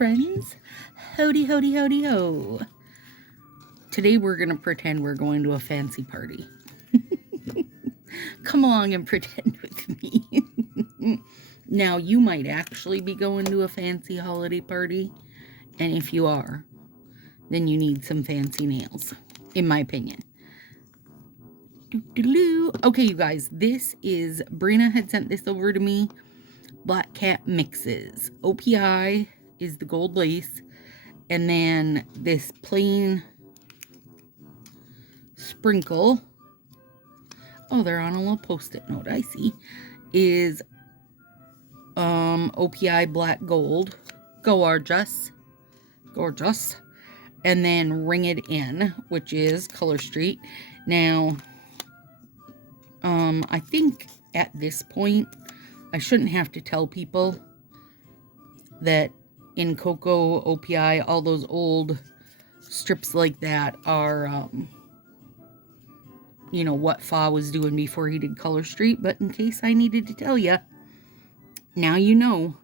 friends. Howdy, howdy, howdy, ho. Today we're going to pretend we're going to a fancy party. Come along and pretend with me. Now, you might actually be going to a fancy holiday party. And if you are, then you need some fancy nails, in my opinion. Okay, you guys, this is, Brina had sent this over to me. Black Cat Mixes. OPI is the gold lace. And then this plain sprinkle. Oh, they're on a little post-it note, I see. Is OPI Black Gold. Gorgeous. Gorgeous. And then Ring It In, which is Color Street. Now, I think at this point, I shouldn't have to tell people that in Cocoa, OPI, all those old strips like that are, you know, what Fa was doing before he did Color Street. But in case I needed to tell you, now you know.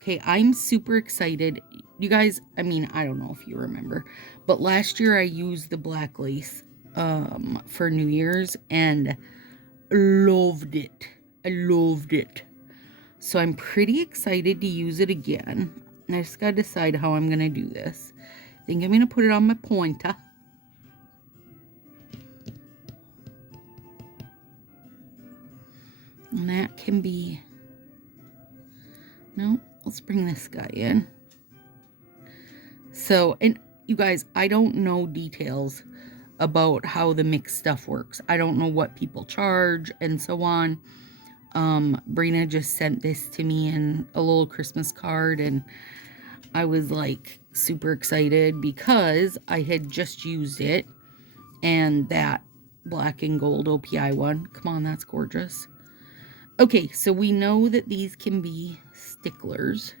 Okay, I'm super excited. You guys, I mean, I don't know if you remember, but last year I used the black lace for New Year's and loved it. I loved it. So I'm pretty excited to use it again. And I just got to decide how I'm going to do this. I think I'm going to put it on my pointer. And that can be... No, let's bring this guy in. So, and you guys, I don't know details about how the mixed stuff works. I don't know what people charge and so on. Brina just sent this to me in a little Christmas card, and I was like super excited because I had just used it, and that black and gold OPI one. Come on, that's gorgeous. Okay, so we know that these can be sticklers.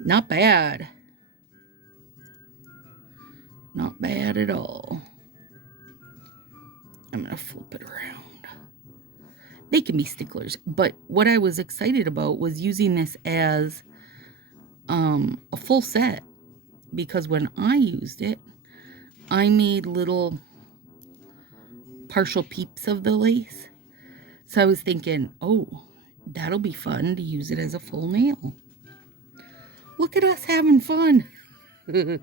Not bad. Not bad at all. I'm going to flip it around. They can be sticklers, but what I was excited about was using this as a full set, because when I used it, I made little partial peeps of the lace. So I was thinking, oh, that'll be fun to use it as a full nail. Look at us having fun. Oh,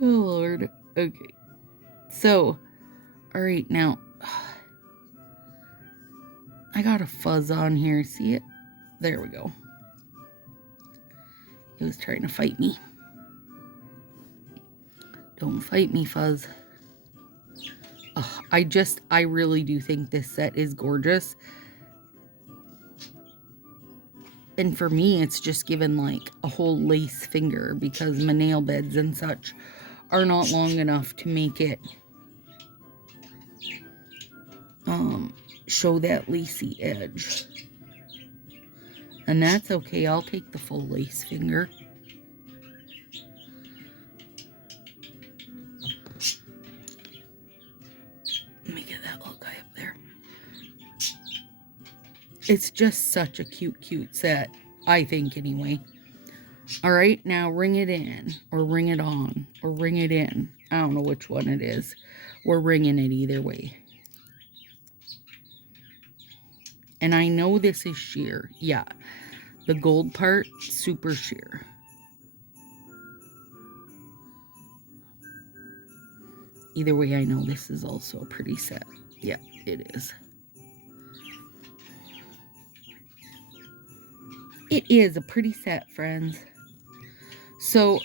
Lord. Okay. So, all right, now, I got a fuzz on here. See it? There we go. It was trying to fight me. Don't fight me, fuzz. Oh, I really do think this set is gorgeous. And for me, it's just given like a whole lace finger because my nail beds and such are not long enough to make it show that lacy edge. And that's okay. I'll take the full lace finger. Let me get that little guy up there. It's just such a cute, cute set, I think, anyway. All right, now ring it in, or ring it on, or ring it in. I don't know which one it is. We're ringing it either way. And I know this is sheer. Yeah, the gold part, super sheer. Either way, I know this is also a pretty set. Yeah, it is. It is a pretty set, friends. So,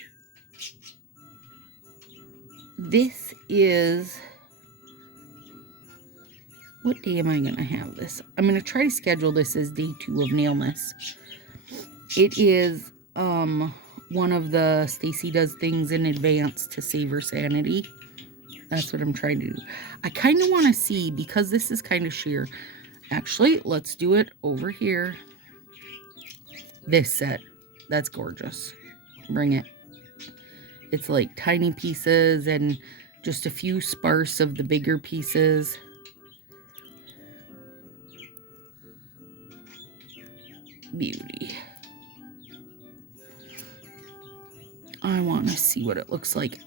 this is... What day am I going to have this? I'm going to try to schedule this as day 2 of Nailmas. It is one of the Stacy does things in advance to save her sanity. That's what I'm trying to do. I kind of want to see, because this is kind of sheer. Actually, let's do it over here. This set. That's gorgeous. Bring it. It's like tiny pieces and just a few sparse of the bigger pieces. Beauty. I want to see what it looks like.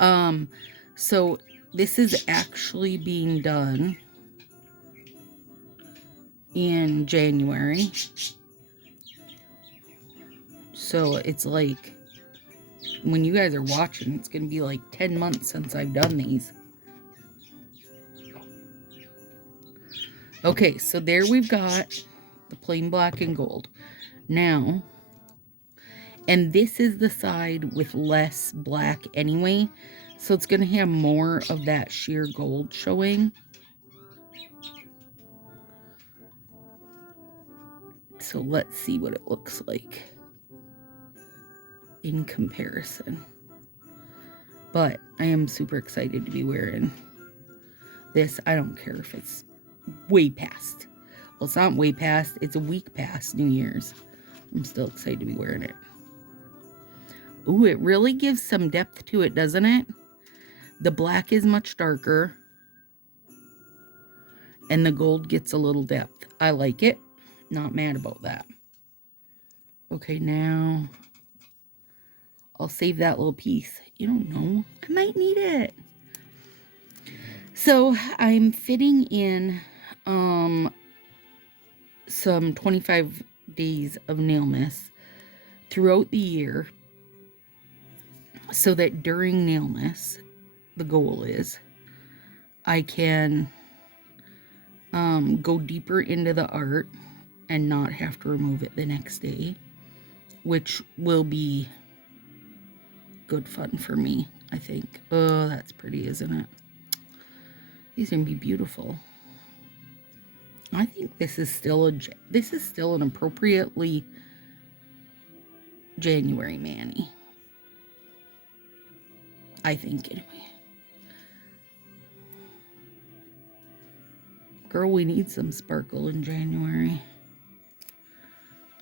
So this is actually being done in January. So it's like, when you guys are watching, it's going to be like 10 months since I've done these. Okay, so there we've got the plain black and gold. Now, and this is the side with less black anyway, so it's going to have more of that sheer gold showing. So let's see what it looks like in comparison. But I am super excited to be wearing this. I don't care if it's way past. Well, it's not way past. It's a week past New Year's. I'm still excited to be wearing it. Ooh, it really gives some depth to it, doesn't it? The black is much darker. And the gold gets a little depth. I like it. Not mad about that. Okay, now I'll save that little piece. You don't know. I might need it. So I'm fitting in some 25 days of Nailmas throughout the year, so that during Nailmas, the goal is I can go deeper into the art and not have to remove it the next day, which will be good fun for me, I think. Oh, that's pretty, isn't it? These are gonna be beautiful. I think this is still an appropriately January Manny. I think, anyway. Girl, we need some sparkle in January.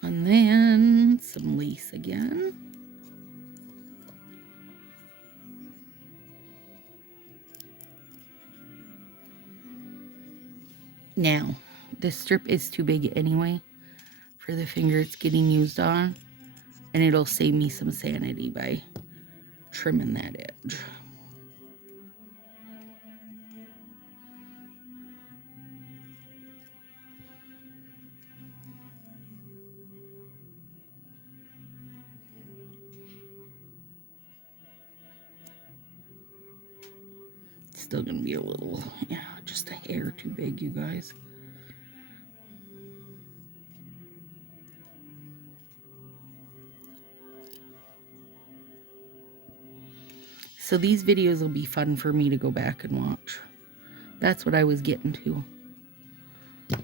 And then some lace again. Now, this strip is too big anyway for the finger it's getting used on. And it'll save me some sanity by trimming that edge. Still gonna be a little, yeah, just a hair too big, you guys. So these videos will be fun for me to go back and watch. That's what I was getting to. I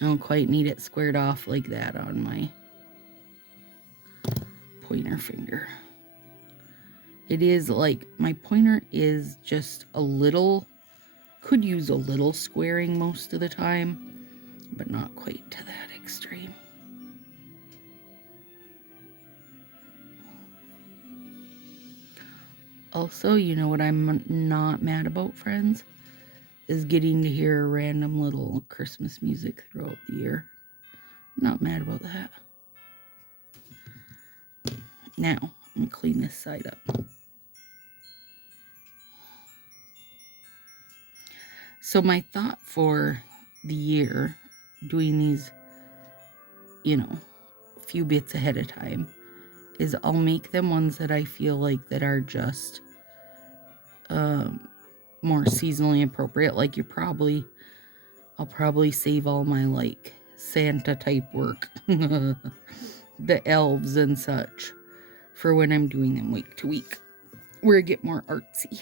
don't quite need it squared off like that on my pointer finger. It is like, my pointer is just a little, could use a little squaring most of the time, but not quite to that extreme. Also, you know what I'm not mad about, friends? Is getting to hear random little Christmas music throughout the year. Not mad about that. Now, I'm going to clean this side up. So my thought for the year, doing these, you know, a few bits ahead of time, is I'll make them ones that I feel like that are just more seasonally appropriate. Like I'll probably save all my like Santa type work, the elves and such, for when I'm doing them week to week, where I get more artsy.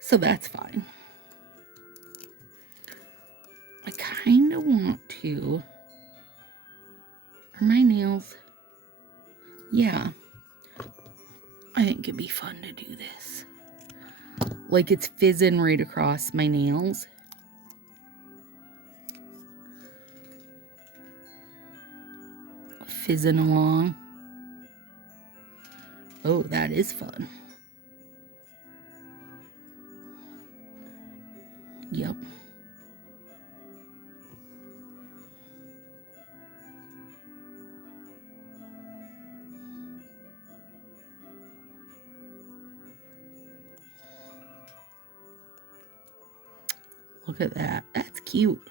So that's fine. I kind of want to, are my nails, yeah, I think it'd be fun to do this. Like it's fizzing right across my nails. Fizzing along. Oh, that is fun. Yep. Look at that. That's cute.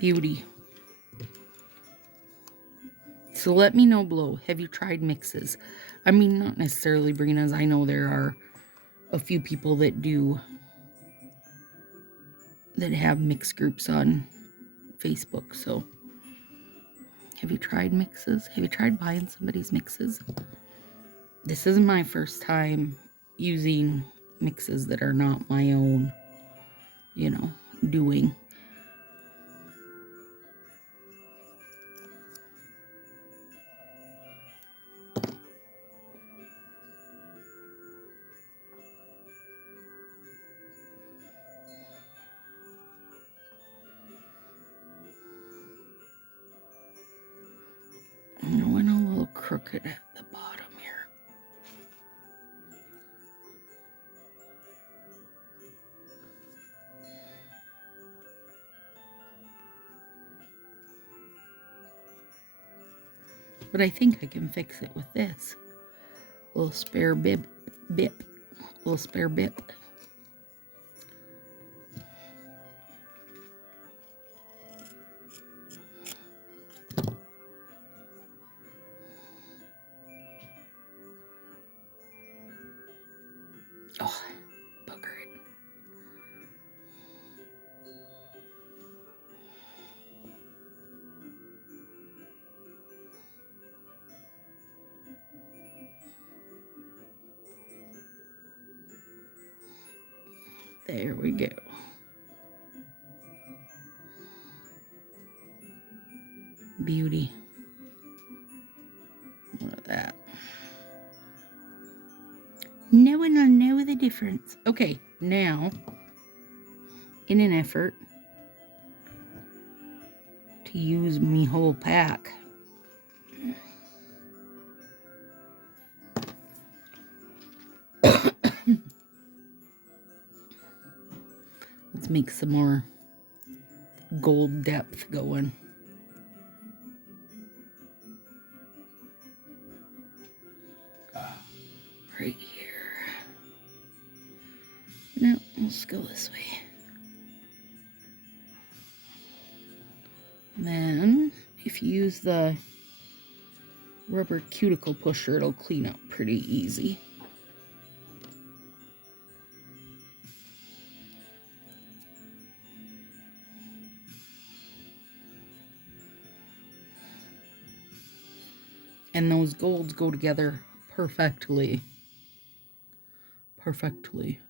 Beauty. So let me know below. Have you tried mixes? I mean, not necessarily Brina's. I know there are a few people that have mix groups on Facebook. So have you tried mixes? Have you tried buying somebody's mixes? This is my first time using mixes that are not my own, you know, doing. I went a little crooked at the bottom here. But I think I can fix it with this. Little spare bip. Little spare bip. Oh, bugger it. There we go. Beauty. Look at that. No one will know the difference. Okay, now, in an effort to use me whole pack, let's make some more gold depth going. Right here. No, let's go this way. Then, if you use the rubber cuticle pusher, it'll clean up pretty easy. And those golds go together perfectly. Perfectly.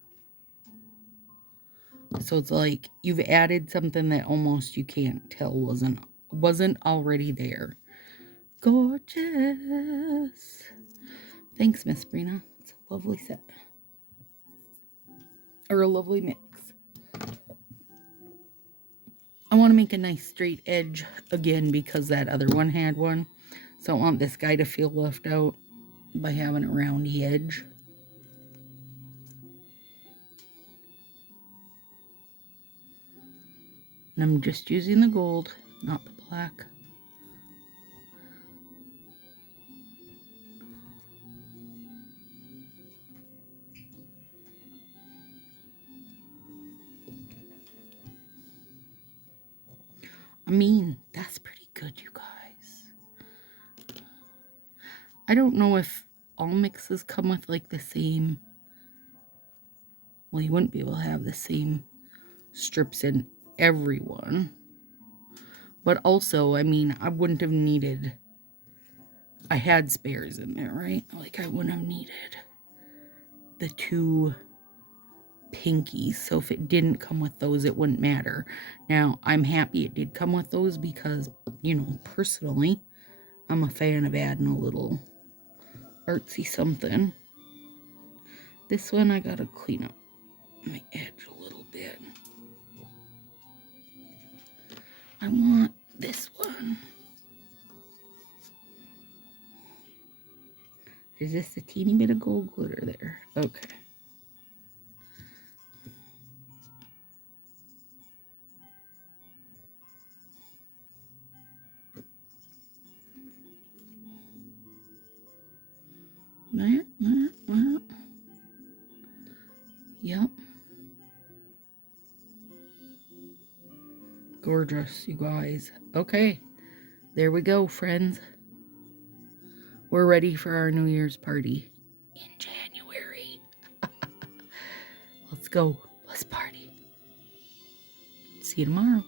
So it's like you've added something that almost you can't tell wasn't already there. Gorgeous. Thanks, Miss Brina. It's a lovely set. Or a lovely mix. I want to make a nice straight edge again because that other one had one. So I want this guy to feel left out by having a roundy edge. And I'm just using the gold, not the black. I mean, that's pretty good, you guys. I don't know if all mixes come with like the same. Well, you wouldn't be able to have the same strips in every one. But also, I mean, I wouldn't have needed. I had spares in there, right? Like, I wouldn't have needed the two pinkies. So if it didn't come with those, it wouldn't matter. Now, I'm happy it did come with those because, you know, personally, I'm a fan of adding a little artsy something. This one, I gotta clean up my edge a little bit. I want this one. Is this a teeny bit of gold glitter there? Okay. Yep. Gorgeous, you guys. Okay. There we go, friends. We're ready for our New Year's party in January. Let's go. Let's party. See you tomorrow.